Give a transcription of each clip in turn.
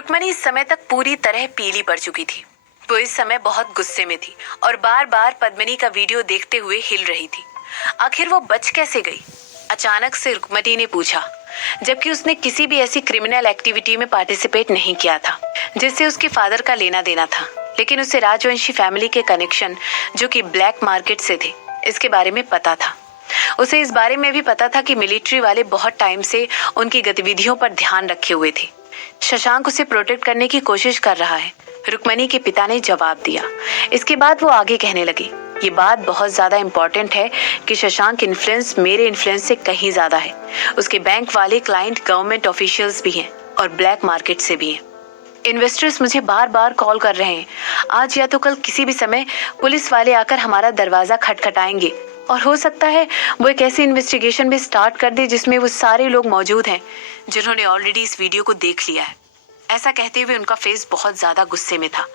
रुक्मणी इस समय तक पूरी तरह पीली पड़ चुकी थी। वो इस समय बहुत गुस्से में थी और बार बार पद्मिनी का वीडियो देखते हुए हिल रही थी। आखिर वो बच कैसे गई? अचानक से रुक्मणी ने पूछा, जबकि उसने किसी भी ऐसी क्रिमिनल एक्टिविटी में पार्टिसिपेट नहीं किया था जिससे उसके फादर का लेना देना था। लेकिन उसे राजवंशी फैमिली के कनेक्शन जो कि ब्लैक मार्केट से थे, इसके बारे में पता था। उसे इस बारे में भी पता था कि मिलिट्री वाले बहुत टाइम से उनकी गतिविधियों पर ध्यान रखे हुए थे। शशांक उसे प्रोटेक्ट करने की कोशिश कर रहा है, रुक्मणी के पिता ने जवाब दिया। इसके बाद वो आगे कहने लगे, ये बात बहुत ज्यादा इम्पोर्टेंट है कि शशांक इन्फ्लुएंस मेरे इन्फ्लुएंस से कहीं ज्यादा है। उसके बैंक वाले क्लाइंट गवर्नमेंट ऑफिशियल्स भी हैं और ब्लैक मार्केट से भी हैं। इन्वेस्टर्स मुझे बार बार कॉल कर रहे हैं। आज या तो कल किसी भी समय पुलिस वाले आकर हमारा दरवाजा खटखटाएंगे और हो सकता है वो एक ऐसी इन्वेस्टिगेशन भी स्टार्ट कर दे जिसमें वो सारे लोग मौजूद हैं जिन्होंने ऑलरेडी इस वीडियो को देख लिया है। ऐसा कहते हुए उनका फेस बहुत ज्यादा गुस्से में था।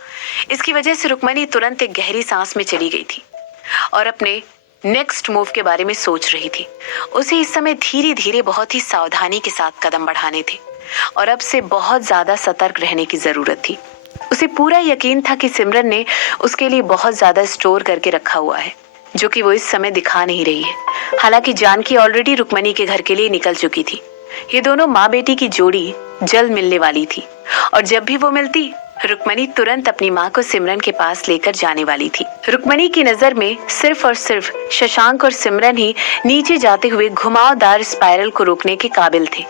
इसकी वजह से रुक्मणी तुरंत एक गहरी सांस में चली गई थी और अपने नेक्स्ट मूव के बारे में सोच रही थी। उसे इस समय धीरे धीरे बहुत ही सावधानी के साथ कदम बढ़ाने थे और अब से बहुत ज्यादा सतर्क रहने की जरूरत थी। उसे पूरा यकीन था कि सिमरन ने उसके लिए बहुत ज्यादा स्टोर करके रखा हुआ है जो कि वो इस समय दिखा नहीं रही है। हालांकि जानकी ऑलरेडी रुक्मणी के घर के लिए निकल चुकी थी। ये दोनों माँ बेटी की जोड़ी जल्द मिलने वाली थी और जब भी वो मिलती, रुक्मणी तुरंत अपनी माँ को सिमरन के पास लेकर जाने वाली थी। रुक्मणी की नजर में सिर्फ और सिर्फ शशांक और सिमरन ही नीचे जाते हुए घुमावदार स्पाइरल को रोकने के काबिल थे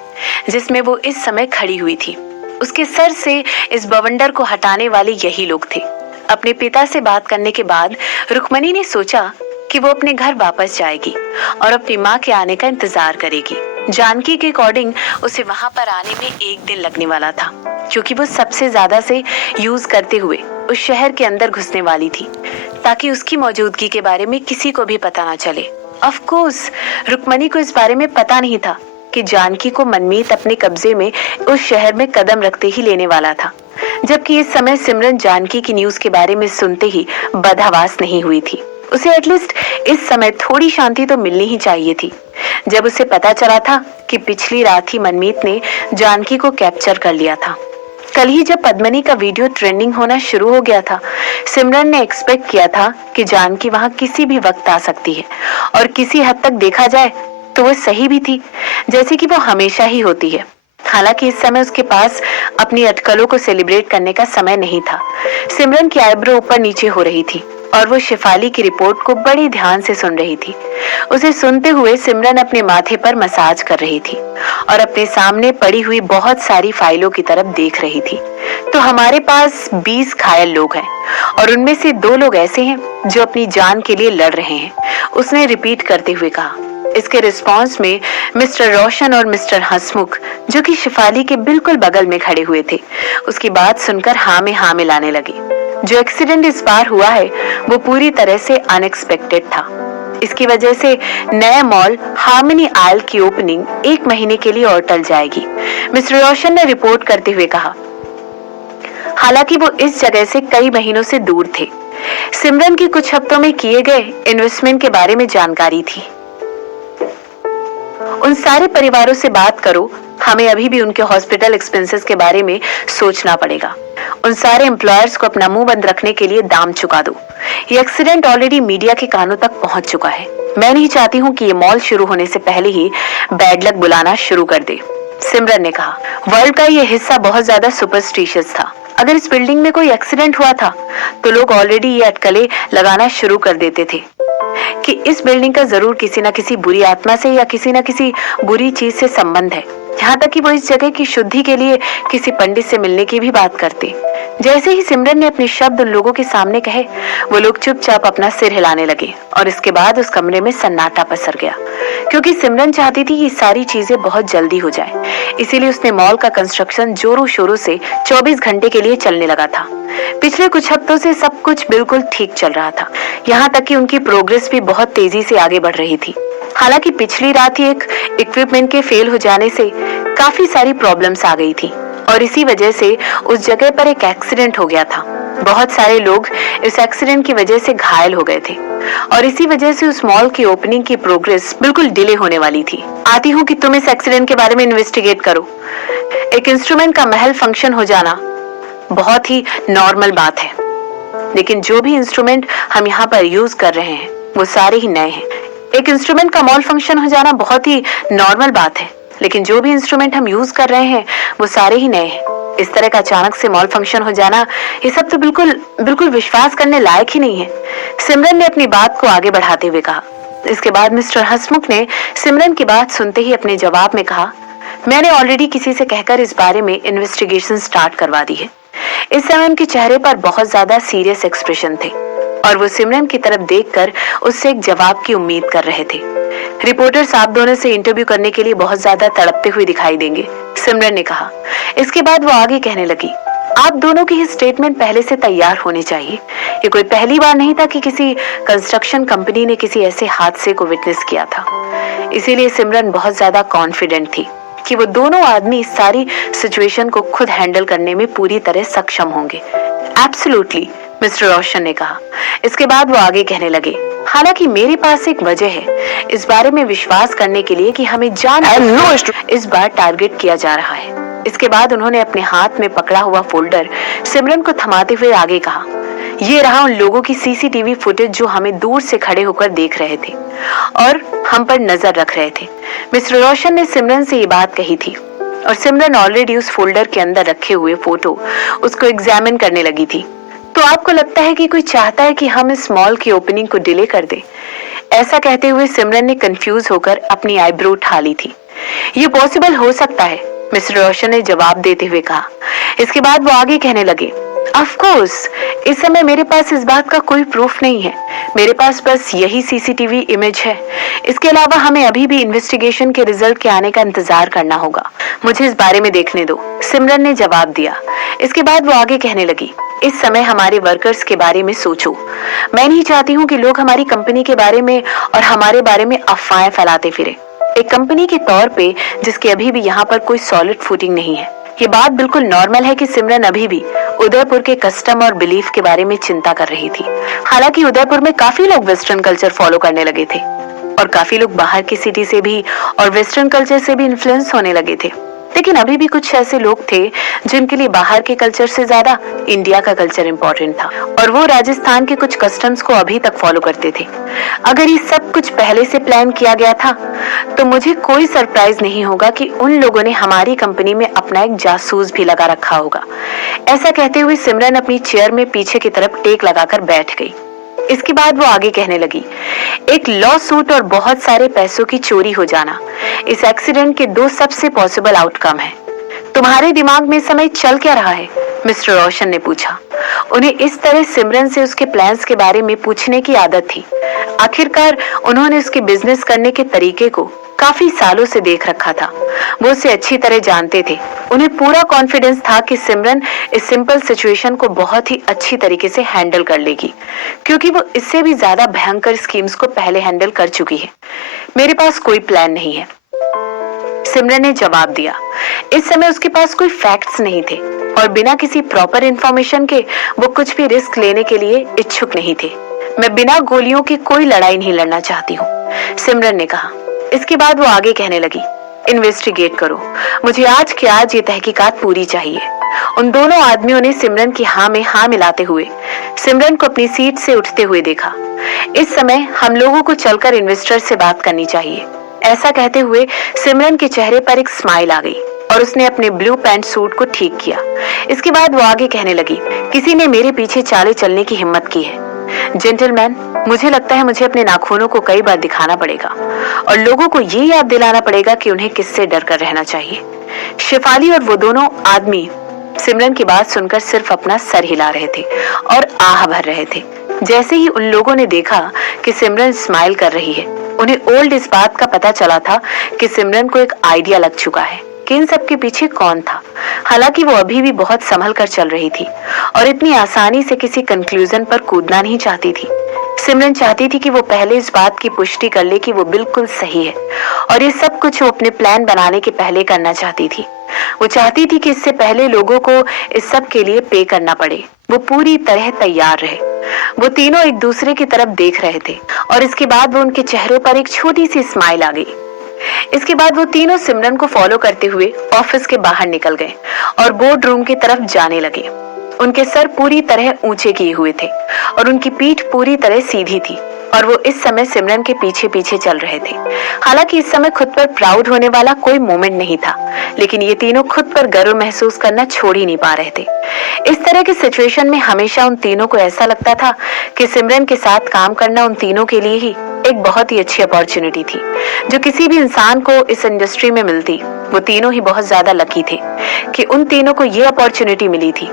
जिसमें वो इस समय खड़ी हुई थी। उसके सर से इस बवंडर को हटाने वाले यही लोग थे। अपने पिता से बात करने के बाद रुक्मणी ने सोचा कि वो अपने घर वापस जाएगी और अपनी माँ के आने का इंतजार करेगी। जानकी के अकॉर्डिंग उसे वहां पर आने में एक दिन लगने वाला था क्योंकि वो सबसे ज्यादा से यूज करते हुए उस शहर के अंदर घुसने वाली थी ताकि उसकी मौजूदगी के बारे में किसी को भी पता ना चले। ऑफ कोर्स रुक्मणी को इस बारे में पता नहीं था कि जानकी को मनमीत अपने कब्जे में उस शहर में कदम रखते ही लेने वाला था, जबकि इस समय सिमरन जानकी की न्यूज के बारे में सुनते ही बदहवास नहीं हुई थी। उसे एटलीस्ट इस समय थोड़ी शांति तो मिलनी ही चाहिए थी जब उसे पता चला था कि पिछली रात ही मनमीत ने जानकी को कैप्चर कर लिया था। कल ही जब पद्मिनी का वीडियो ट्रेंडिंग होना शुरू हो गया था, सिमरन ने एक्सपेक्ट किया था कि जानकी वहां किसी भी वक्त आ सकती है और किसी हद तक देखा जाए तो वो सही भी थी, जैसे कि वो हमेशा ही होती है। हालांकि इस समय उसके पास अपनी अटकलों को सेलिब्रेट करने का समय नहीं था। सिमरन की आईब्रो ऊपर नीचे हो रही थी और वो शिफाली की रिपोर्ट को बड़ी ध्यान से सुन रही थी। उसे सुनते हुए सिमरन अपने माथे पर मसाज कर रही थी और अपने सामने पड़ी हुई बहुत सारी फाइलों की तरफ देख रही थी। तो हमारे पास 20 घायल लोग हैं और उनमें से 2 लोग ऐसे हैं जो अपनी जान के लिए लड़ रहे हैं, उसने रिपीट करते हुए कहा। इसके रिस्पॉन्स में मिस्टर रोशन और मिस्टर हंसमुख, जो कि शिफाली के बिल्कुल बगल में खड़े हुए थे, उसकी बात सुनकर हाँ में हाँ मिलाने लगे। जो एक्सीडेंट इस बार हुआ है वो पूरी तरह से अनएक्सपेक्टेड था। इसकी वजह से नया मॉल हार्मनी आयल की ओपनिंग 1 महीने के लिए और टल जाएगी, मिस्टर रोशन ने रिपोर्ट करते हुए कहा। हालांकि वो इस जगह से कई महीनों से दूर थे। सिमरन की कुछ हफ्तों में किए गए इन्वेस्टमेंट के बारे में जानकारी थी। उन सारे परिवारों से बात करो, हमें अभी भी उनके हॉस्पिटल एक्सपेंसेस के बारे में सोचना पड़ेगा। उन सारे एम्प्लॉयर्स को अपना मुंह बंद रखने के लिए दाम चुका दो। ये एक्सीडेंट ऑलरेडी मीडिया के कानों तक पहुंच चुका है। मैं नहीं चाहती हूँ कि ये मॉल शुरू होने से पहले ही बैड लक बुलाना शुरू कर दे, सिमरन ने कहा। वर्ल्ड का ये हिस्सा बहुत ज्यादा सुपरस्टिशियस था। अगर इस बिल्डिंग में कोई एक्सीडेंट हुआ था तो लोग ऑलरेडी ये अटकलें लगाना शुरू कर देते थे कि इस बिल्डिंग का जरूर किसी न किसी बुरी आत्मा से या किसी न किसी बुरी चीज से संबंध है। यहाँ तक कि वो इस जगह की शुद्धि के लिए किसी पंडित से मिलने की भी बात करते। जैसे ही सिमरन ने अपने शब्द उन लोगों के सामने कहे, वो लोग चुपचाप अपना सिर हिलाने लगे और इसके बाद उस कमरे में सन्नाटा पसर गया क्योंकि सिमरन चाहती थी कि सारी चीजें बहुत जल्दी हो जाए। इसीलिए उसने मॉल का कंस्ट्रक्शन जोरों शोरों से 24 घंटे के लिए चलने लगा था। पिछले कुछ हफ्तों से सब कुछ बिल्कुल ठीक चल रहा था, यहाँ तक कि उनकी प्रोग्रेस भी बहुत तेजी से आगे बढ़ रही थी। हालांकि पिछली रात ही एक इक्विपमेंट के फेल हो जाने से काफी सारी प्रॉब्लम्स आ गई थी और इसी वजह से उस जगह पर एक एक्सीडेंट हो गया था। बहुत सारे लोग इस एक्सीडेंट की वजह से घायल हो गए थे और इसी वजह से उस मॉल की ओपनिंग की प्रोग्रेस बिल्कुल डिले होने वाली थी। आती हूँ कि तुम इस एक्सीडेंट के बारे में इन्वेस्टिगेट करो। एक इंस्ट्रूमेंट का महल फंक्शन हो जाना बहुत ही नॉर्मल बात है, लेकिन जो भी इंस्ट्रूमेंट हम यहाँ पर यूज कर रहे हैं वो सारे ही नए हैं। एक इंस्ट्रूमेंट का मॉल फंक्शन हो जाना बहुत ही नॉर्मल बात है, लेकिन जो भी इंस्ट्रूमेंट हम यूज कर रहे हैं वो सारे ही नए हैं। इस तरह का अचानक से मॉल फंक्शन हो जाना, ये सब तो बिल्कुल विश्वास करने लायक ही नहीं है। सिमरन ने अपनी बात को आगे बढ़ाते हुए कहा। इसके बाद मिस्टर हसमुख ने सिमरन की बात सुनते ही अपने जवाब में कहा, मैंने ऑलरेडी किसी से कहकर इस बारे में इन्वेस्टिगेशन स्टार्ट करवा दी है। इस समय उनके चेहरे पर बहुत ज्यादा सीरियस एक्सप्रेशन थे और वो सिमरन की तरफ देखकर उससे एक जवाब की उम्मीद कर रहे थे। रिपोर्टर्स आप दोनों से इंटरव्यू करने के लिए बहुत ज्यादा तड़पते हुए दिखाई देंगे, सिमरन ने कहा। इसके बाद वो आगे कहने लगी, आप दोनों की ही स्टेटमेंट पहले से तैयार होनी चाहिए। ये कोई पहली बार नहीं था कि किसी कंस्ट्रक्शन कंपनी ने किसी ऐसे हादसे को विटनेस किया था। इसीलिए सिमरन बहुत ज्यादा कॉन्फिडेंट थी कि वो दोनों आदमी इस सारी सिचुएशन को खुद हैंडल करने में पूरी तरह सक्षम होंगे। एब्सोल्युटली, मिस्टर रोशन ने कहा। इसके बाद वो आगे कहने लगे, हालांकि मेरे पास एक वजह है इस बारे में विश्वास करने के लिए कि हमें इस बार टारगेट किया जा रहा है। इसके बाद उन्होंने अपने हाथ में पकड़ा हुआ फोल्डर सिमरन को थमाते हुए आगे कहा, ये रहा उन लोगों की सीसीटीवी फुटेज जो हमें दूर से खड़े होकर देख रहे थे और हम पर नजर रख रहे थे। मिस्टर रोशन ने सिमरन से ये बात कही थी और सिमरन ऑलरेडी उस फोल्डर के अंदर रखे हुए फोटो उसको एग्जामिन करने लगी थी। तो आपको लगता है कि कोई चाहता है कि हम इस मॉल की ओपनिंग को डिले कर दे? ऐसा कहते हुए सिमरन ने कंफ्यूज होकर अपनी आईब्रो उठा ली थी। ये पॉसिबल हो सकता है, मिस्टर रोशन ने जवाब देते हुए कहा। इसके बाद वो आगे कहने लगे, ऑफ कोर्स, इस समय मेरे पास इस बात का कोई प्रूफ नहीं है। मेरे पास बस यही सीसीटीवी इमेज है। इसके अलावा हमें अभी भी इन्वेस्टिगेशन के रिजल्ट के आने का इंतजार करना होगा। मुझे इस बारे में देखने दो, सिमरन ने जवाब दिया। इसके बाद वो आगे कहने लगी, इस समय हमारे वर्कर्स के बारे में सोचो। मैं नहीं चाहती हूँ कि लोग हमारी कंपनी के बारे में और हमारे बारे में अफवाहें फैलाते फिरे। एक कंपनी के तौर पे जिसके अभी भी यहाँ पर कोई सॉलिड फुटिंग नहीं है। ये बात बिल्कुल नॉर्मल है कि सिमरन अभी भी उदयपुर के कस्टम और बिलीफ के बारे में चिंता कर रही थी। हालांकि उदयपुर में काफी लोग वेस्टर्न कल्चर फॉलो करने लगे थे और काफी लोग बाहर की सिटी से भी और वेस्टर्न कल्चर से भी इन्फ्लुएंस होने लगे थे, लेकिन अभी भी कुछ ऐसे लोग थे जिनके लिए बाहर के कल्चर से ज्यादा इंडिया का कल्चर इम्पोर्टेंट था और वो राजस्थान के कुछ कस्टम्स को अभी तक फॉलो करते थे। अगर ये सब कुछ पहले से प्लान किया गया था तो मुझे कोई सरप्राइज नहीं होगा कि उन लोगों ने हमारी कंपनी में अपना एक जासूस भी लगा रखा होगा। ऐसा कहते हुए सिमरन अपनी चेयर में पीछे की तरफ टेक लगाकर बैठ गई। इसके बाद वो आगे कहने लगी, एक लॉ सूट और बहुत सारे पैसों की चोरी हो जाना इस एक्सीडेंट के दो सबसे पॉसिबल आउटकम है। तुम्हारे दिमाग में इस समय चल क्या रहा है? मिस्टर रोशन ने पूछा। उन्हें इस तरह सिमरन से उसके प्लान्स के बारे में पूछने की आदत थी। आखिरकार उन्होंने उसके बिजनेस करने के तरीके को काफी सालों से देख रखा था। वो उसे अच्छी तरह जानते थे। उन्हें पूरा कॉन्फिडेंस था कि सिमरन इस सिंपल सिचुएशन को बहुत ही अच्छी तरीके से हैंडल कर लेगी, क्योंकि वो इससे भी ज्यादा भयंकर स्कीम्स को पहले हैंडल कर चुकी है। मेरे पास कोई प्लान नहीं है, सिमरन ने जवाब दिया। इस समय उसके पास कोई फैक्ट्स नहीं थे और बिना किसी प्रॉपर इंफॉर्मेशन के वो कुछ भी रिस्क लेने के लिए इच्छुक नहीं थे। मैं बिना गोलियों की कोई लड़ाई नहीं लड़ना चाहती हूँ, सिमरन ने कहा। इसके बाद वो आगे कहने लगी, इन्वेस्टिगेट करो। मुझे आज के आज ये तहकीकात पूरी चाहिए। उन दोनों आदमियों ने सिमरन की हाँ में हाँ मिलाते हुए सिमरन को अपनी सीट से उठते हुए देखा। इस समय हम लोगों को चलकर इन्वेस्टर से बात करनी चाहिए। ऐसा कहते हुए सिमरन के चेहरे पर एक स्माइल आ गई और उसने अपने ब्लू पैंट सूट को ठीक किया। इसके बाद वो आगे कहने लगी, किसी ने मेरे पीछे चाले चलने की हिम्मत की है। जेंटलमैन, मुझे लगता है मुझे अपने नाखूनों को कई बार दिखाना पड़ेगा और लोगों को ये याद दिलाना पड़ेगा कि उन्हें किससे डर कर रहना चाहिए। शेफाली और वो दोनों आदमी सिमरन की बात सुनकर सिर्फ अपना सर हिला रहे थे और आह भर रहे थे। जैसे ही उन लोगों ने देखा कि सिमरन स्माइल कर रही है, उन्हें ओल्ड इस बात का पता चला था कि सिमरन को एक आइडिया लग चुका है कि इन सब के पीछे कौन था। हालांकि वो अभी भी बहुत संभल कर चल रही थी और इतनी आसानी से किसी कंक्लूजन पर कूदना नहीं चाहती थी। सिमरन चाहती थी कि वो पहले इस बात की पुष्टि कर ले कि वो बिल्कुल सही है और ये सब कुछ वो अपने प्लान बनाने के पहले करना चाहती थी। वो चाहती थी कि इससे पहले लोगों को इस सब के लिए पे करना पड़े, वो पूरी तरह तैयार रहे। वो तीनों एक दूसरे की तरफ देख रहे थे और इसके बाद वो उनके चेहरों पर एक छोटी सी स्माइल आ गई। इसके बाद वो तीनों सिमरन को फॉलो करते हुए ऑफिस के बाहर निकल गए और बोर्ड रूम की तरफ जाने लगे। उनके सर पूरी तरह ऊंचे किए हुए थे और उनकी पीठ पूरी तरह सीधी थी और वो इस समय सिमरन के पीछे पीछे चल रहे थे। हालांकि इस समय खुद पर प्राउड होने वाला कोई मोमेंट नहीं था, लेकिन ये तीनों खुद पर गर्व महसूस करना छोड़ ही नहीं पा रहे थे। इस तरह की सिचुएशन में हमेशा उन तीनों को ऐसा लगता था कि सिमरन के साथ काम करना उन तीनों के लिए ही एक बहुत ही अच्छी अपॉर्चुनिटी थी जो किसी भी इंसान को इस इंडस्ट्री में मिलती। वो तीनों ही बहुत ज्यादा लकी थे कि उन तीनों को ये अपॉर्चुनिटी मिली थी।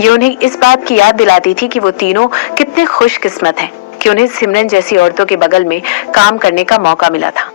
ये उन्हें इस बात की याद दिलाती थी कि वो तीनों कितने खुशकिस्मत हैं कि उन्हें सिमरन जैसी औरतों के बगल में काम करने का मौका मिला था।